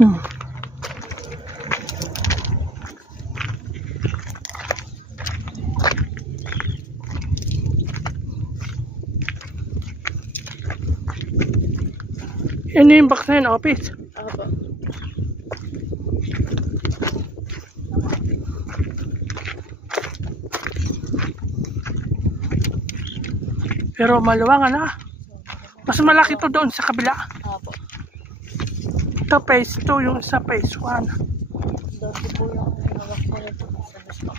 Yan yung box na yun, office. Opo. Pero maluwang na. Mas malaki to doon sa kabila. Opo. Ito phase 2, yung isa phase 1. Dati po yung pinawak ko nito sa gusto.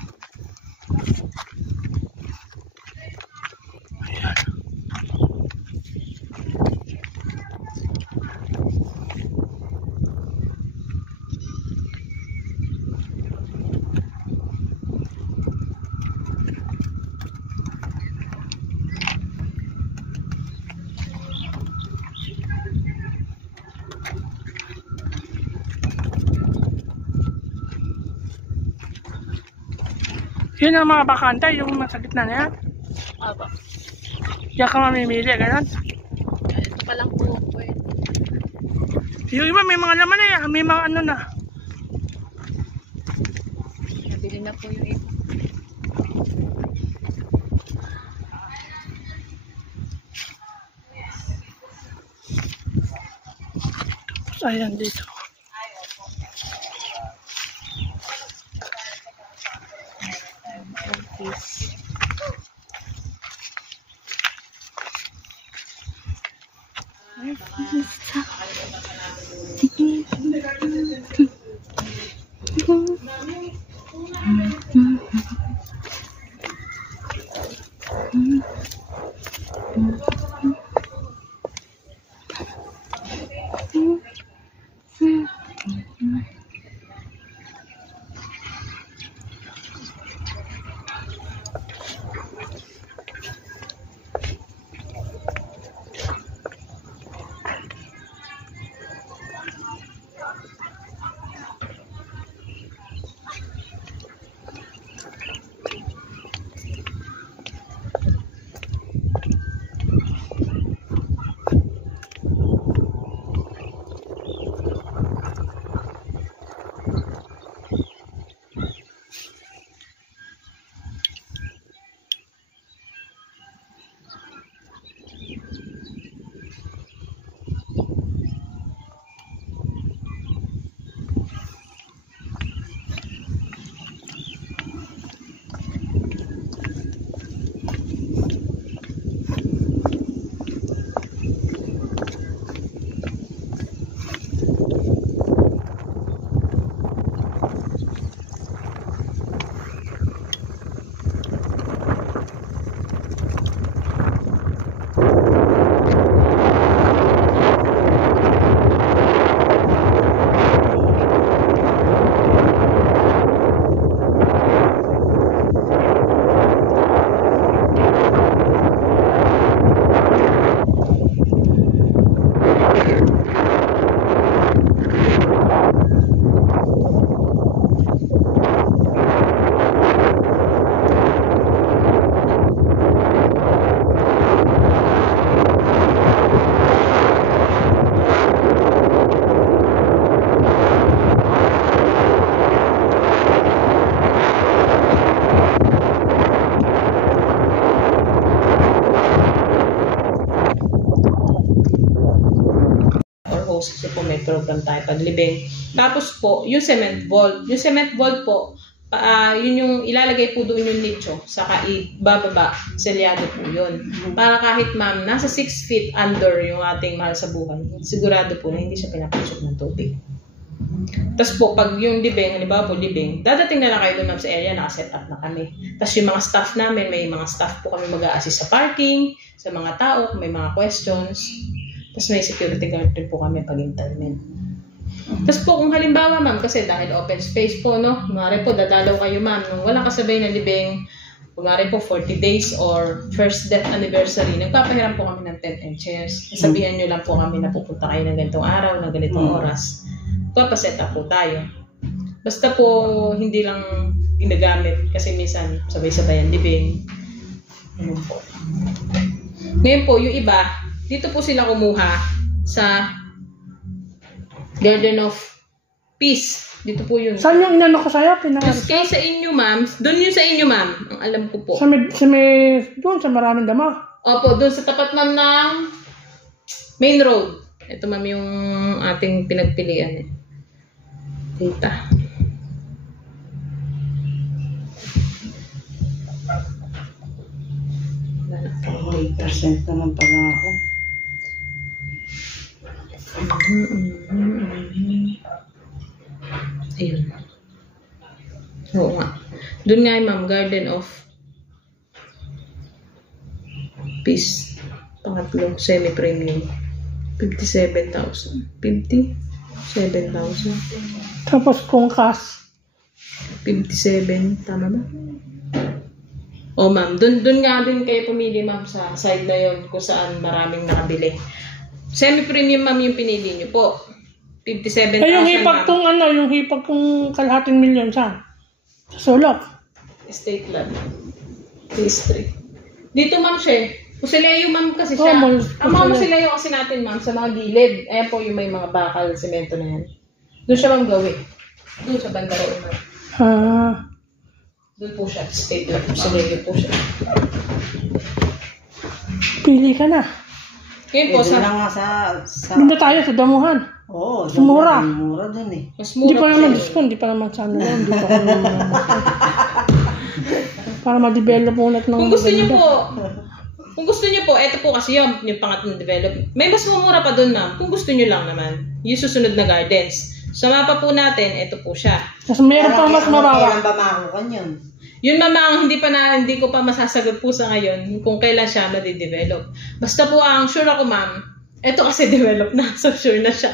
Ayan. Yun ang mga bakante, yung nasa gitna na yan. Opo. Diyan ka mamimili, ganun. Ito pa lang po. Yung iba may mga laman na yan, may mga ano na. Nabili na po yung iba. Ayan dito. Kasi po may program tayo paglibing. Tapos po, yung cement vault. Yung cement vault po, yun yung ilalagay po doon yung nicho. Saka ibababa, selyado po yun. Para kahit ma'am, nasa 6 feet under yung ating mahal sa buhay, sigurado po na hindi siya pinapasok ng tubig. Tapos po, pag yung libing, halimbawa po libing, dadating na lang kayo doon ma'am sa area, nakaset up na kami. Tapos yung mga staff namin, may mga staff po kami mag-a-assist sa parking, sa mga tao, may mga questions. Tapos may security guard din po kami pag internet. Tapos po kung halimbawa ma'am, kasi dahil open space po, no? Kumari po, dadalaw kayo ma'am, nung walang kasabay na libing, kumari po 40 days or first death anniversary, nagpapahiram po kami ng tent and chairs. Sabihan nyo lang po kami na pupunta kayo ng ganitong araw, ng ganitong oras. Papaset up po tayo. Basta po, hindi lang ginagamit kasi minsan sabay-sabayan libing. Ano po. Ngayon po, yung iba, dito po sila kumuha sa Garden of Peace. Dito po yun. Saan yung inano ko sa'yo? Tapos kaya sa inyo, ma'am, doon yun sa inyo, ma'am. Ang alam ko po. Doon sa maraming dama. Opo, doon sa tapat, ma'am, ng main road. Ito, ma'am, yung ating pinagpilian. Tita. May percent naman pala ako. Ayun. Oo nga. Doon nga, ma'am, Garden of Peace. Pangatlo, semi-premium. 57,000. 57,000. Tapos kung cash. 57, tama ba? O ma'am, dun nga din kayo pumili ma'am sa side na yon kung saan maraming nakabili. Semi-premium ma'am yung pinili nyo po. 57,000 Ay, yung hipag ma'am. kung yung hipag kung kalahating milyon saan? Sa sulok. Estate land. District. Dito ma'am siya. Pusileo ma'am kasi siya. Oh, Ang mga pusileo kasi natin ma'am sa mga gilid. Ayan po yung may mga bakal, semento na yan. Doon siya ma'am gawin. Doon sa banda roon ma'am. Doon po siya. Estate land. Pusileo po siya. Pili ka na. Ngayon po Doon sa... lang nga sa... Hindi tayo sa damuhan. Oo, Mura. Mura dun eh. Mas Hindi mura pa po naman siya. discount, hindi pa naman sa ano lang, hindi pa kami para ma-develop ulit ng Kung gusto niyo maganda. po, kung gusto niyo po, eto po kasi yung pangatlong develop. May mas mumura pa doon, ma'am. Kung gusto niyo lang naman, yung susunod na gardens. Sa mapa po natin, eto po siya. Tapos mayroon pang mas mababa. Kailan ba makukuha yun? Yun mamang hindi ko pa masasagot po sa ngayon kung kailan siya madidevelop. Basta po ang sure ako, ma'am, eto kasi develop na, so sure na siya.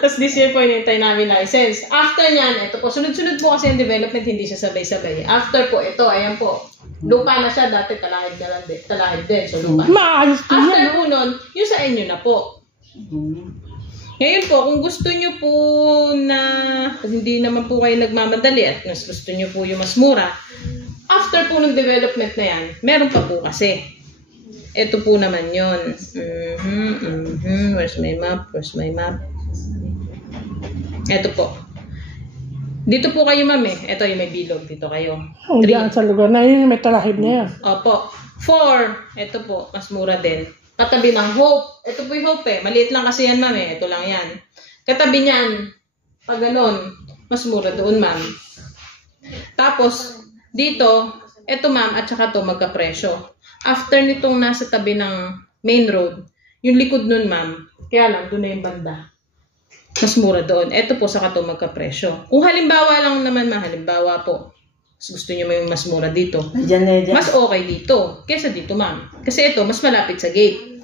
Tapos this year po, inintay namin license. After nyan, ito po, sunod-sunod po kasi yung development, hindi siya sabay-sabay. After po, ito, ayan po. Lupa na siya, dati talahid na lang din. Talahid din, so lupa. Maayos din After yan. po nun, yung sa inyo na po. Ngayon po, kung gusto nyo po na hindi naman po kayo nagmamadali at mas gusto nyo po yung mas mura, after po ng development na yan, meron pa po kasi. Ito po naman yun. Where's my map? Where's my map? Ito po. Dito po kayo, ma'am eh. Ito yung may bilog. Dito kayo. Oh, diyan sa lugar na yun, may talahib na yan. Opo. 4. Ito po. Mas mura din. Katabi ng Hope. Ito po yung Hope eh. Maliit lang kasi yan, ma'am eh. Ito lang yan. Katabi niyan. Pag ganon, mas mura doon, ma'am. Tapos, dito, ito ma'am, at saka to magkapresyo. After nitong nasa tabi ng main road, yung likod nun, ma'am, kaya lang, doon na yung banda. Mas mura doon. Ito po, saka to magkapresyo. Kung halimbawa lang naman, ma'am, halimbawa po, gusto nyo may mas mura dito, Diyan. mas okay dito, kesa dito, ma'am. Kasi ito, mas malapit sa gate.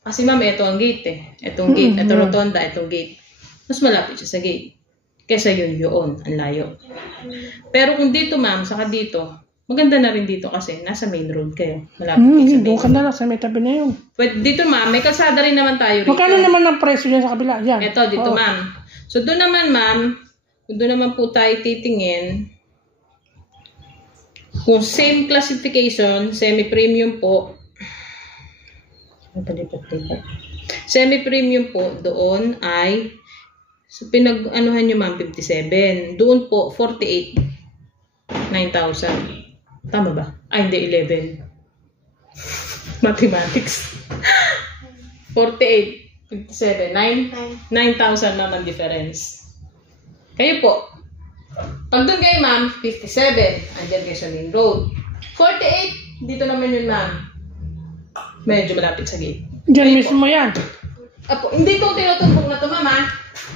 Kasi ma'am, ito ang gate eh. Itong gate, ito rotonda, itong gate. Mas malapit siya sa gate. Kesa yun, ang layo. Pero kung dito, ma'am, saka dito, maganda na rin dito kasi nasa main road kayo. Malapit kayo sa main Doon ka road. na lang sa may tabi na yun. But dito, ma'am, may kalsada rin naman tayo rito. Magkano naman ang presyo dyan sa kabila? Yan. Ito, dito, Oo. ma'am. So, doon naman, ma'am, kung doon naman po tayo titingin, kung same classification, semi-premium po, semi-premium po, doon ay, so pinag-anuhan nyo, ma'am, 57. Doon po, 48. 9,000. Tama ba? Ay, hindi, 11. Mathematics. 48. 57. 9,000 naman difference. Kayo po. Pag doon kayo, ma'am, 57. Andiyan kayo sa main road. 48. Dito naman yun, ma'am. Medyo malapit sa gate. Diyan Kayo mismo yan. Apo, hindi ko tinutumbok na ito, ma'am, ha?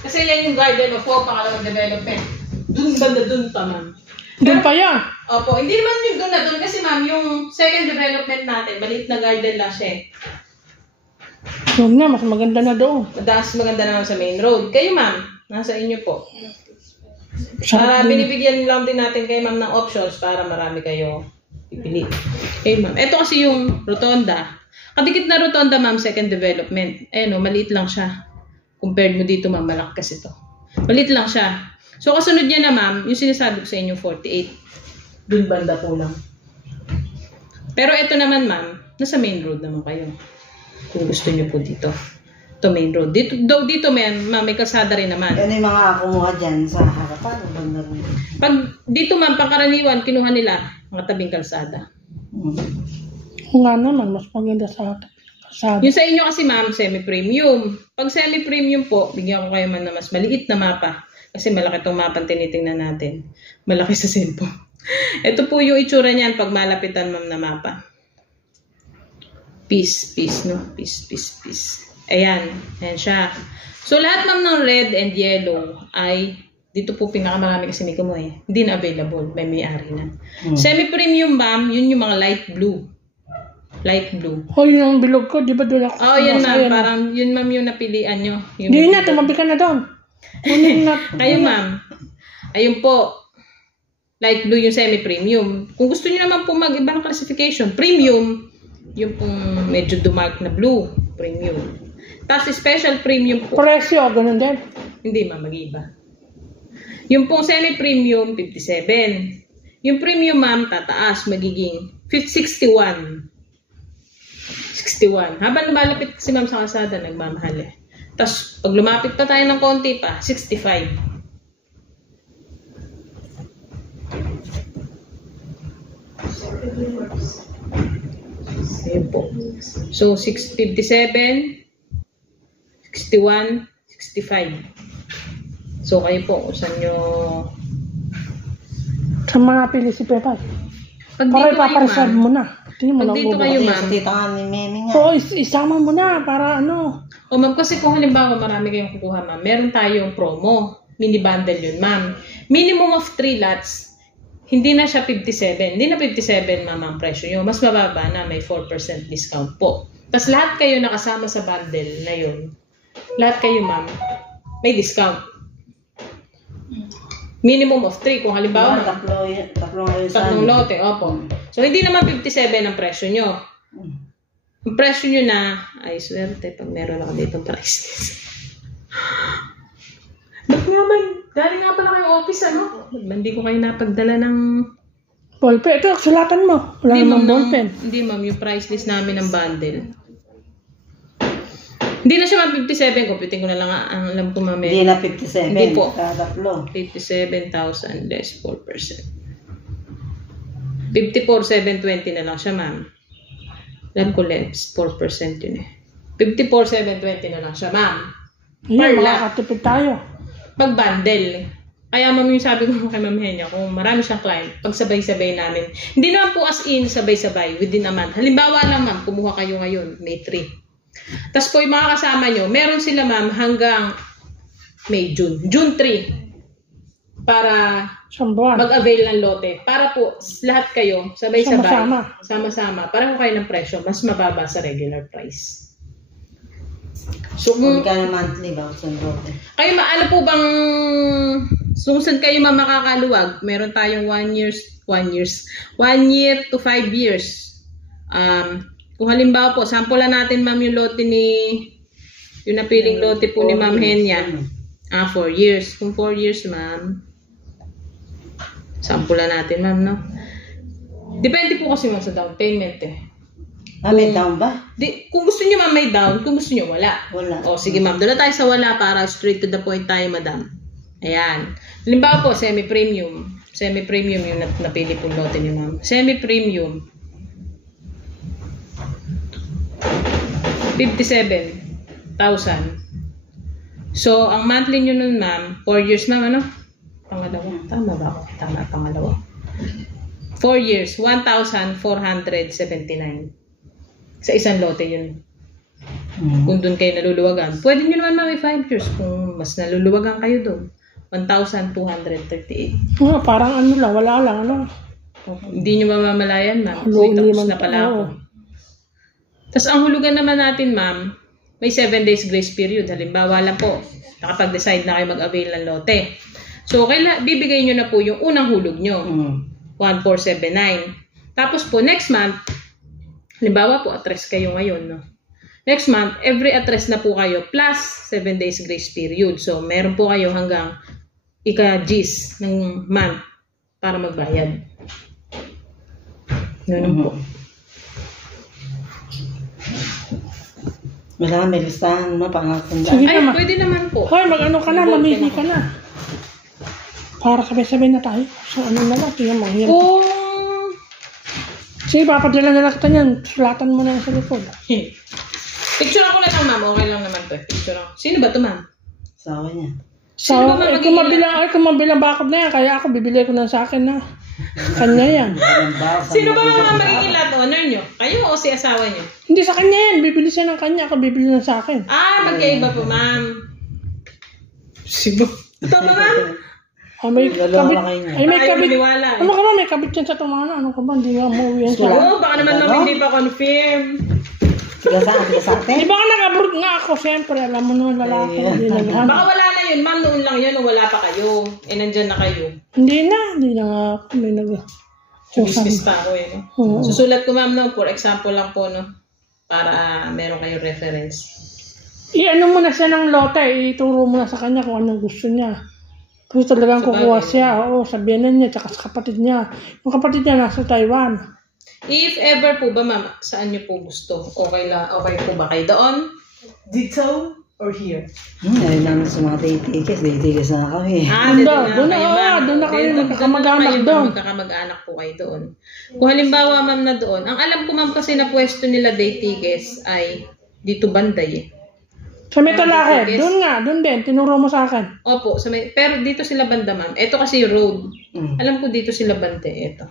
Kasi yan yung Garden of Hope, pangalawang development. Doon banda doon pa, ma'am. Doon pa yan. Opo, hindi naman yung doon na doon kasi ma'am, yung second development natin, maliit na garden lang siya. Doon na, mas maganda na doon. Madalas maganda naman sa main road. Kayo ma'am, nasa inyo po. Sarap Para din. binibigyan lang din natin kay ma'am ng options para marami kayo pipili. Okay ma'am, ito kasi yung rotonda. Kadikit na rotonda ma'am, second development. No, maliit lang siya. Compared mo dito ma'am, malaki kasi ito. Maliit lang siya. So kasunod niya na ma'am, yung sinasabi ko sa inyo 48. Dun banda po lang. Pero ito naman ma'am, nasa main road naman kayo. Kung gusto niyo po dito. to main road. Dito, dito may kalsada rin naman. Ano yung mga kumuha dyan sa harapan? Banda rin. Pag dito ma'am, pangkaraniwan, kinuha nila mga tabing kalsada. Kung nga naman, mas maganda sa kalsada. Yung sa inyo kasi ma'am, semi-premium. Pag semi-premium po, bigyan ko kayo man na mas maliit na mapa. Kasi malaki itong mapa tinitingnan natin. Malaki sa cellphone. Ito po yung itsura niyan pag malapitan ma'am na mapa. Peace, no? Peace. Ayan siya. So, lahat ma'am ng red and yellow ay, dito po pinakamarami kasi may kumuha hindi na available, may-ari na. Semi-premium ma'am, yun yung mga light blue. Light blue. O, yun ang bilog ko, di ba doon ako? Yan ma'am, parang yun ma'am yung napilian nyo. Hindi na, tumabi ka na doon. Kunin na. Kayo ma'am, ayun po, light blue yung semi-premium. Kung gusto nyo naman po mag-iba ng classification, premium, yung pong medyo dumark na blue, premium. Tapos special premium po. Presyo, ganun din. Hindi ma'am, mag-iba. Yung pong semi-premium, 57. Yung premium ma'am, tataas, magiging 61. Habang lumalapit si ma'am sa kalsada, nagmamahal eh. Tapos, pag lumapit pa tayo ng konti pa, 65. Ayan po. So, 57, 61, 65. So, kayo po, kung saan nyo... Sa mga pili si Pepa. Pag Para dito kayo, ipapareserve ma'am. mo na. Tingnan mo Pag na. dito kayo, ma'am. Dito nga ni Memi nga. Oo, isama mo na para ano. O ma'am, kasi kung halimbawa marami kayong kukuha, ma'am, meron tayong promo. Mini bundle yun, ma'am. Minimum of 3 lots. Hindi na siya 57. Hindi na 57, ma'am, ang presyo nyo. Mas mababa na, may 4% discount po. Tapos lahat kayo nakasama sa bundle na yun. Lahat kayo, ma'am, may discount. Minimum of 3. Kung halimbawa, tatlong lote, opo. So, hindi naman 57 ang presyo nyo. Ang presyo nyo na, ay swerte pag meron ako dito price list. Ba't naman? Galing nga pala kayo office, ano? Hindi ko kayo napagdala ng... Ballpen. Ito, sulatan mo. Wala namang ballpen. Hindi ma'am, yung price list namin ng bundle. Hindi na siya ma'am 57. Computing ko na lang ang alam ko ma'am. Hindi na 57. Hindi po. Tatlo. 57,000 less 4%. 54,720 na lang siya ma'am. Alam ko less 4% yun eh. 54,720 na lang siya ma'am. Ayun, makakatipid tayo. Pag bundle. Kaya ma'am yung sabi ko kay Ma'am Henya, kung marami siyang client, pag sabay-sabay namin. Hindi naman po as in sabay-sabay within a month. Halimbawa lang ma'am, kumuha kayo ngayon, May 3. Tapos po yung mga kasama nyo, meron sila ma'am hanggang May, June. June 3. Para mag-avail ng lote. Para po lahat kayo, sabay-sabay. Sama-sama. Para kung kayo ng presyo, mas mababa sa regular price. So, Kung ka na monthly ba? Kayo, ano po bang saan kayo makakaluwag? Meron tayong 1 year to 5 years. Kung halimbawa po, sampulan natin ma'am yung lote yung napiling lote po ni Ma'am Henya. 4 years. Kung 4 years ma'am, sampulan natin ma'am, no? Depende po kasi ma'am sa down payment eh. May down ba? Kung gusto nyo ma'am may down, kung gusto nyo wala. Wala. O sige ma'am, doon na tayo sa wala para straight to the point tayo madam. Ayan. Halimbawa po, semi-premium. Semi-premium yung napili pong lote ni ma'am. Semi-premium. 57,000. So, ang monthly nyo nun ma'am, 4 years ma'am, ano? Pangalawa. Tama ba ako? Tama, pangalawa. 4 years, 1,479. Sa isang lote yun. Kung doon kayo naluluwagan. Pwede nyo naman may 5 years kung mas naluluwagan kayo doon. 1,238. Parang ano lang, wala lang, ano. Hindi nyo mamamalayan, ma'am. Uy, tapos na pala ako. Tapos ang hulugan naman natin, ma'am, may 7 days grace period. Halimbawa lang po, nakapag-decide na kayo mag-avail ng lote. So, bibigay nyo na po yung unang hulog nyo. 1,479. Tapos po, next month, halimbawa po, address kayo ngayon, no? Next month, every address na po kayo plus 7 days grace period. So, meron po kayo hanggang ika-Gs ng month para magbayad. Ganun po. Wala, may listahan mo, pangakundaan. Sige Ay, naman. pwede naman po. Hoy, mag-ano ka na, mamili ka na. Para sabay-sabay na tayo. So, ano na lang, tingnan mo. Yan. Kung... Sige, papadala na lang kita niyan. Sulatan mo na yan sa likod. Picture ako na lang, ma'am. Okay lang naman to. Picture ako. Sino ba to, ma'am? Sawa niya. So, Sino ba kung mabilang bakod na yan, kaya ako bibili ko na sa akin na. Kanya yan. Sino ba mga magiging lot owner nyo? Kayo o si asawa nyo? Hindi sa kanya yan. Bibili siya ng kanya. Ako bibili na sa akin. Ah, magkaiba po, ma'am. Sibo. Ito ba, ma'am? Oh, may Dalawa kabit. na kayo niya. Ay, may Ayaw kabit. maniwala. Ano ka ba? May kabit yan sa tumana. Ano ka ba? Hindi nga umuwi yan sa... Oo, baka naman ma'am hindi pa confirm. Tiga sa atin? Di ba ka nag-abroad nga ako? Siyempre, alam mo naman lalaki. Hindi naghan. Baka wala na yun, ma'am. Noon lang yun o wala pa kayo. Eh, nandyan na kayo. Hindi na nga ako. May nag... Business pa ako eh. No? Oo. Susulat ko, ma'am, no? For example lang po, no? Para meron kayong reference. I-ano mo na siya ng lote. Ituro mo na sa kanya kung anong gusto niya. Kung talagang kukuha siya. Oo, sabihin na niya. Tsaka sa kapatid niya. Yung kapatid niya nasa Taiwan. If ever po ba, ma'am, saan niyo po gusto? Okay po ba kayo doon? Dito? Or here? Ayaw namin sa mga titigas na kami. Doon na kayo magkakamag-anak doon. Magkakamag-anak po kayo doon. Kung halimbawa, ma'am, na doon, ang alam ko, ma'am, kasi na pwesto nila Daytiges ay dito Banday eh. Sa may Talahed. Doon din. Tinuro mo sa akin. Opo, pero dito sila banda, ma'am. Ito kasi yung road. Alam ko dito sila banda. Ito.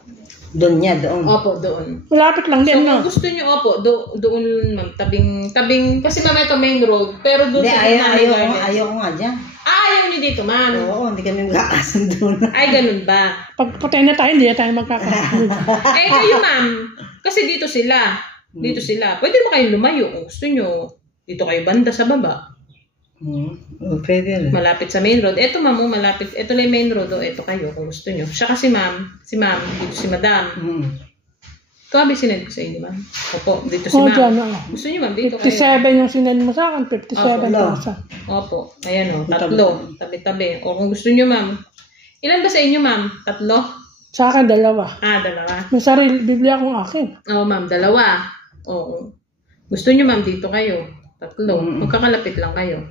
Doon niya, doon. Opo, doon. Malapit lang din, So, no? kung gusto nyo, opo, doon, ma'am, tabing, kasi ma'am, ito main road, pero doon Hindi, sa ayaw ko nga dyan. ayaw nyo dito, ma'am. Oo, hindi kami magkakasundo na. Ay, ganun ba? Pag patay na tayo, hindi na tayo magkakasunod. Eh, kayo, ma'am, kasi dito sila. Dito sila. Pwede mo kayong lumayo kung gusto nyo. Dito kayo banda sa baba. Pwede rin. Malapit sa main road. Ito, ma'am, malapit. Ito lang yung main road. Ito kayo kung gusto nyo. Siya kasi, ma'am, dito si madam. Ito, abi sinend ko sa inyo, ma'am. Opo, dito si Oo, ma'am. dyan, oo. Gusto nyo, ma'am, dito kayo. 57 yung sinend mo sa akin. 57,000. Opo. Ayan o, tatlo. Tabi-tabi. O kung gusto nyo, ma'am. Ilan ba sa inyo, ma'am? Tatlo? Sa akin, dalawa. Dalawa. May sarili, bibili akong akin. Oo, ma'am, dalawa. Oo. Gusto nyo, ma'am, dito kayo. Tatlo. Magkakalapit lang kayo.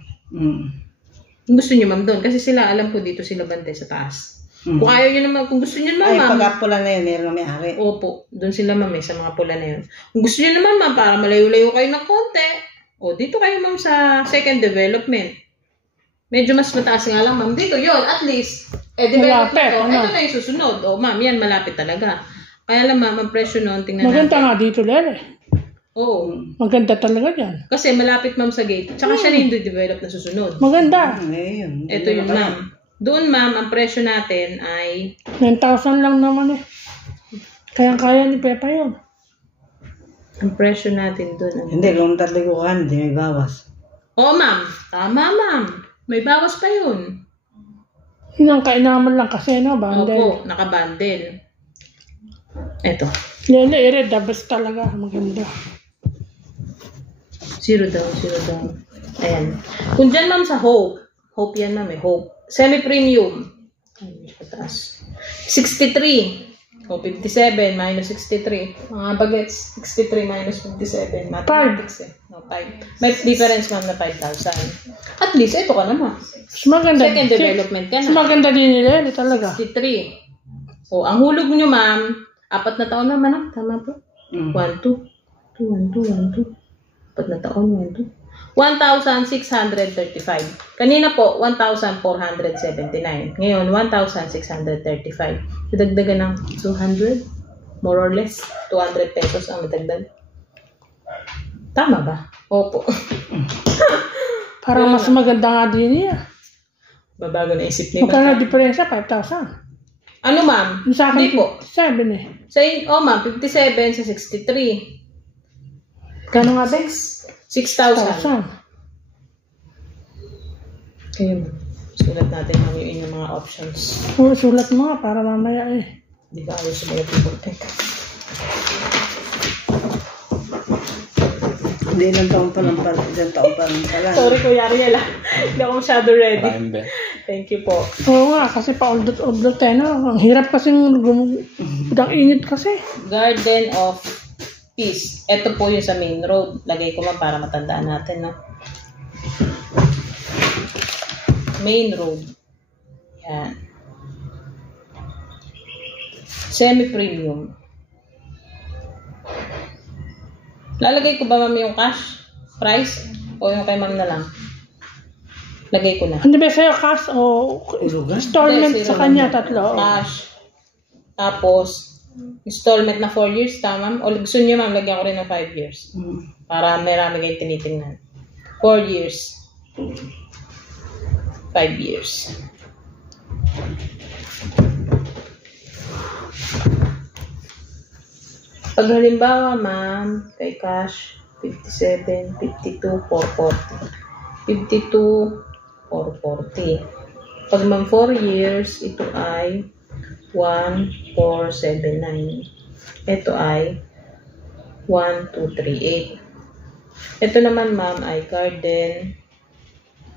Gusto nyo, ma'am, doon. Kasi sila, alam ko, dito sila bantay sa taas. Kung ayaw nyo naman, kung gusto nyo naman, Ay, ma'am. pagkapula na yun, meron na may-ari. Opo, doon sila, ma'am, sa mga pula na yun. Kung gusto nyo naman, ma'am, para malayo-layo kayo ng konti, dito kayo, ma'am, sa second development. Medyo mas mataas nga lang, ma'am. Dito, yun, at least. Development Malapit, to. ano? Ito na yung susunod. Ma'am, yan, malapit talaga. Kaya lang, ma'am, ang presyo noon, tingnan Maganda natin. nga dito, Lele. Oo. Maganda talaga dyan. Kasi malapit, ma'am, sa gate. Tsaka siya na yung develop na susunod. Maganda. Ngayon. Ito yung, ma'am. Doon, ma'am, ang presyo natin ay 9,000 lang naman eh. Kaya-kaya ni Pepa yun. ang presyo natin doon. Hindi, kung tatlo ko kan, hindi may bawas. Oo, ma'am. Tama, ma'am. May bawas pa yun. Yun ang kainaman lang kasi, no? Bandel. Opo, nakabundle. Eto. Lele, ere, the best talaga. Maganda. Zero down. Ayan. Kung dyan, ma'am, sa Hope yan, ma'am, Hope. Semi-premium. Ay, medyo pataas. 63. O, 57 minus 63. Mga bagets, 63 minus 57. Mathematics eh. No, 5. May difference, ma'am, na 5,000. At least, ito ka naman. Mas maganda. Second development ka Mas na. maganda din ni Lele talaga. 63. O, ang hulog nyo, ma'am, 4 na taon naman, ah. Tama po? 1, 2. 4 na taon, 1, 2. 1,635. Kanina po, 1,479. Ngayon, 1,635. Dadagdagan ng 200? More or less, 200 pesos ang madagdag. Tama ba? Opo. Parang mas maganda nga din niya. Babago na isip ni Magkano Bata. diferensya? 5,000. Ano, ma'am? Yung sa akin, Hindi po. 7 eh. Ma'am, 57 sa 63. Gano'n nga din? 6,000. 6,000. Ayun. Sulat natin ma'am yung inyong mga options. Sulat mo nga para mamaya eh. Di ba ayaw sumagot yung bultek? Hindi, ilang taon pa lang pala. Sorry, Kuya Ariel. Hindi ako masyado ready. Thank you po. Oo nga, kasi pa-oldot eh, no? Ang hirap kasing ang init kasi. Garden of piece. Ito po yung sa main road. Lagay ko ma'am para matandaan natin, no? Main road. Yan. Semi-premium. Lalagay ko ba ma'am yung cash price? O yung kay ma'am na lang? Lagay ko na. Ano ba sa'yo, cash o installment Hindi, sa zero kanya, lang. tatlo? Cash. Tapos, installment na 4 years, tama ma'am? O gusto niyo ma'am, lagyan ko rin ng 5 years. Para marami kayong tinitingnan. 4 years. 5 years. Pag halimbawa, ma'am, kay cash, 57, 52, 440. 52, 440. Pag ma'am 4 years, ito ay 1479. Ito ay 1238. Ito naman ma'am ay Garden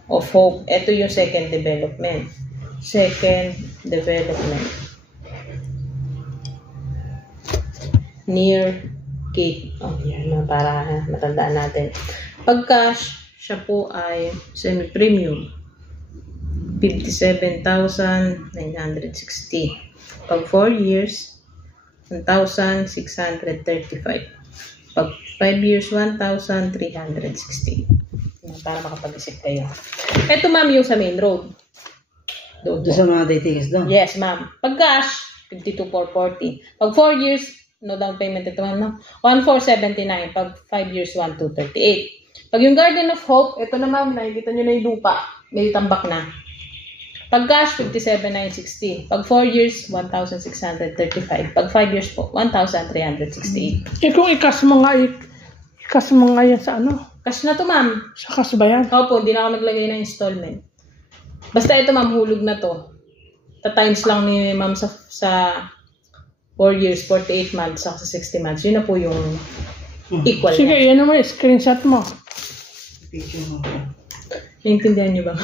of Hope. Ito yung second development. Second development. Near Cape. Oh, yan na para matandaan natin. Pag cash, siya po ay semi-premium. 57,960. Pag 4 years, 1,635. Pag 5 years, 1,360. Para makapag-isip kayo. Ito ma'am yung sa main road. Doon sa mga tickets doon? Yes ma'am. Pag cash, 52,440. Pag 4 years, no down payment ito ma'am, no? 1,479. Pag 5 years, 1,238. Pag yung Garden of Hope, ito na ma'am, nakikita nyo na yung lupa. May tambak na. Pag cash, 57,960. Pag 4 years, 1,635. Pag 5 years po, 1,368. Kung ikas mo nga yan sa ano? Cash na to ma'am. Sa cash ba yan? Opo, hindi na ako naglagay ng installment. Basta ito ma'am, hulog na to. Ta-times lang ni ma'am sa 4 years, 48 months, sa 60 months. Yun na po yung equal. Sige, yan naman, screenshot mo. Picture mo. Naintindihan niyo ba?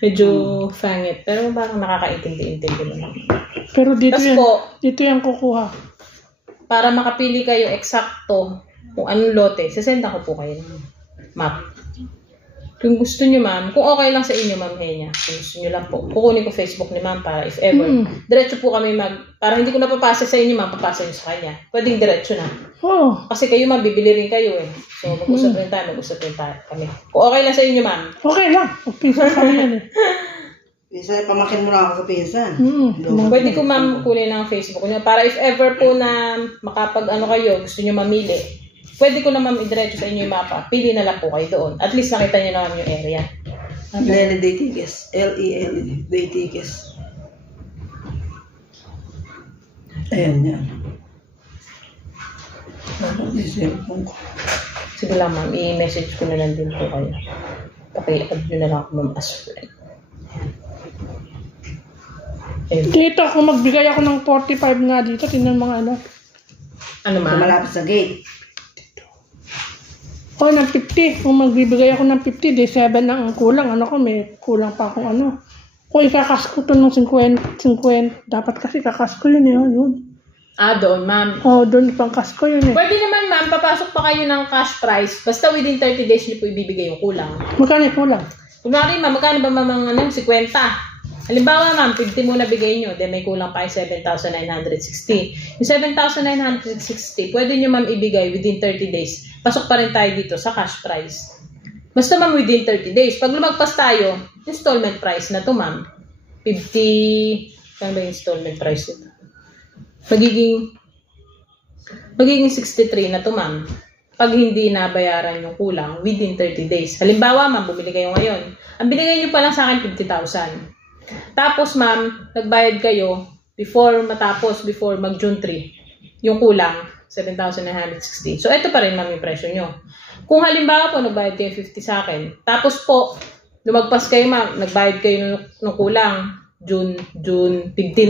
Medyo fangit. Pero parang nakakaintindi-intindi mo lang. Pero dito Tas yan, po, dito yan kukuha. para makapili kayo eksakto kung anong lote, sasenda ko po kayo ng map. Kung gusto nyo ma'am, kung okay lang sa inyo ma'am Henya, kung gusto nyo lang po, kukunin ko Facebook ni ma'am para if ever, diretso po kami para hindi ko napapasa sa inyo ma'am, papasa nyo sa kanya. Pwedeng diretso na. Oh, Kasi kayo ma'am, bibili rin kayo eh. So mag-usap rin tayo kami. Kung okay lang sa inyo ma'am. okay lang. Pisa kami yan eh. Pinsan, pamakin mo lang ako sa pinsan. Pwede ko ma'am kunin ng Facebook nyo para if ever po na makapag kayo, gusto nyo mamili, pwede ko na ma'am idiretso sa inyo yung mapa. Pili na lang po kayo doon. At least nakita nyo naman yung area. Lele Daytickets. L-E-L-E Daytickets. Ayan yan. Ano yung cellphone ko? Sige lang ma'am, i-message ko na lang din po kayo. Paki-add nyo na lang ako ma'am as friend. Dito, kung magbigay ako ng 45 nga dito, tingnan mga ano. Ano ma'am? Malapit sa gate. O, ng 50. Kung magbibigay ako ng 50, di 7 ang kulang. Ano ko, may kulang pa akong ano. Kung ikakas ko to ng 50, dapat kasi kakas ko yun eh. Yun. Doon ma'am. Doon pang kas ko yun eh. Pwede naman ma'am, papasok pa kayo ng cash price. Basta within 30 days nyo po ibibigay yung kulang. Magkano kulang? Kunwari ma'am, magkano ba ma'am 50? Halimbawa ma'am, 50 muna bigay nyo, then may kulang pa yung 7,960. Yung 7,960, pwede nyo ma'am ibigay within 30 days. Pasok pa rin tayo dito sa cash price. Basta ma'am within 30 days. Pag lumagpas tayo, installment price na to ma'am. 50, kano ba yung installment price ito? Magiging 63 na to ma'am. Pag hindi nabayaran yung kulang within 30 days. Halimbawa ma'am, bumili kayo ngayon. Ang binigay nyo pa lang sa akin 50,000. Tapos ma'am, nagbayad kayo before mag-June 3. Yung kulang, 7,960. So, ito pa rin ma'am yung presyo nyo. Kung halimbawa po, nagbayad kayo 50 sa akin. Tapos po, lumagpas kayo ma'am, nagbayad kayo ng kulang, June 15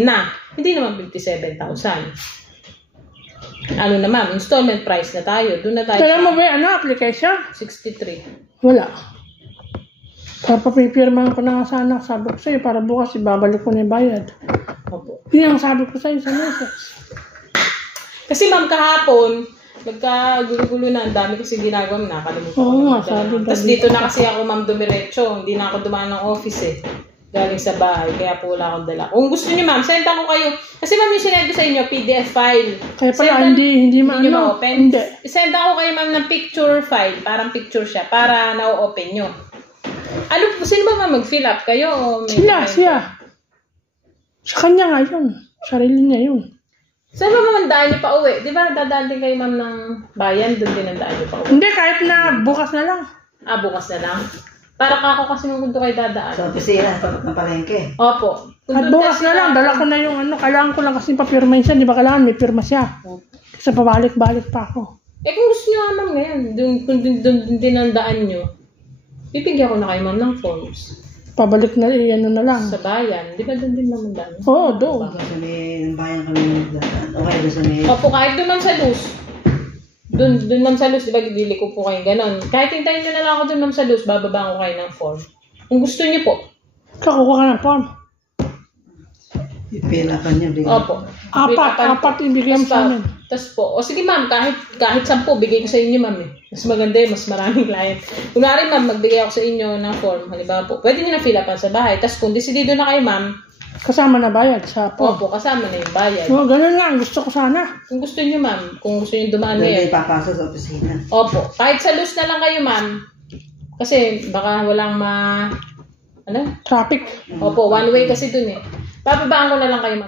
na. Hindi naman 57,000. Ano na ma'am, installment price na tayo. Doon na tayo. Kaya mo ba application? 63. Wala. Papapipirmahan ko na nga sana. Sabi ko sa'yo, para bukas ibabalik ko na yung bayad. Opo. Yun ang sabi ko sa'yo sa message. Kasi ma'am, kahapon, Nagkagulo-gulo na. Ang dami kasi ginagawa. Nakalimutan Oo ko nga, na. sabi Tapos ba dito na kasi ako, ma'am, dumiretso. Hindi na ako dumaan ng office eh. Galing sa bahay. Kaya po wala akong dala. Kung gusto niyo, ma'am, sendan ko kayo. Kasi ma'am, yung sinend ko sa inyo, PDF file. Kaya pala, hindi niyo maano. ma-open? Hindi. Isenda ko kayo, ma'am, ng picture file. Parang picture siya. Para na-open nyo. Ano, sino ba ma'am mag-fill up kayo? O may Siya. Sa kanya nga yun. Sarili niya yun. Saan ba mamandaan niyo pa uwi? Di ba dadaan din kayo, ma'am, ng bayan? Doon din ang daan niyo pa uwi. Hindi, kahit na bukas na lang. Bukas na lang. Para kako kasi nung doon kayo dadaan. Sa opisina, tapat ng palengke. Opo. Kung At doon bukas kasi na lang, dala ko na yung ano, kailangan ko lang kasi papirmahin siya. Di ba kailangan may pirma siya? Kasi pabalik-balik pa ako. Kung gusto niyo, ma'am, ngayon, kung doon din ang daan niyo, bibigyan ko na kayo, ma'am, ng forms. Pabalik na, ano na lang. Sa bayan. Di ba doon din naman daan? Oo, doon. Baka sa may bayan kami nagdaan. Okay, doon sa may... Opo, kahit doon, ma'am, sa Luz. Doon, ma'am, sa Luz, di ba, dili ko po kayo ganon. Kahit hintayin nyo na lang ako doon, ma'am, sa Luz, bababaan ko kayo ng form. Kung gusto niyo po. Kakuha ka ng form. Ipila ka niya. Opo. Apat ibigay mo sa amin. Tapos po, o sige ma'am, kahit 10, bigay ko sa inyo ma'am eh. Mas maganda eh, mas maraming client. Kunwari ma'am, magbigay ako sa inyo ng form, halimbawa po, pwede nyo na fill upan sa bahay. Tapos kung desidido na kayo ma'am, Kasama na bayad sa form. opo, kasama na yung bayad. No, ganun lang. Gusto ko sana. Kung gusto nyo ma'am, kung gusto nyo dumaan Doon ngayon. ipapasok sa opisina. Opo, kahit sa Luz na lang kayo ma'am. Kasi baka walang Ano? Traffic. Opo, one way kasi dun eh. Bababaan ko na lang kayo ma'am.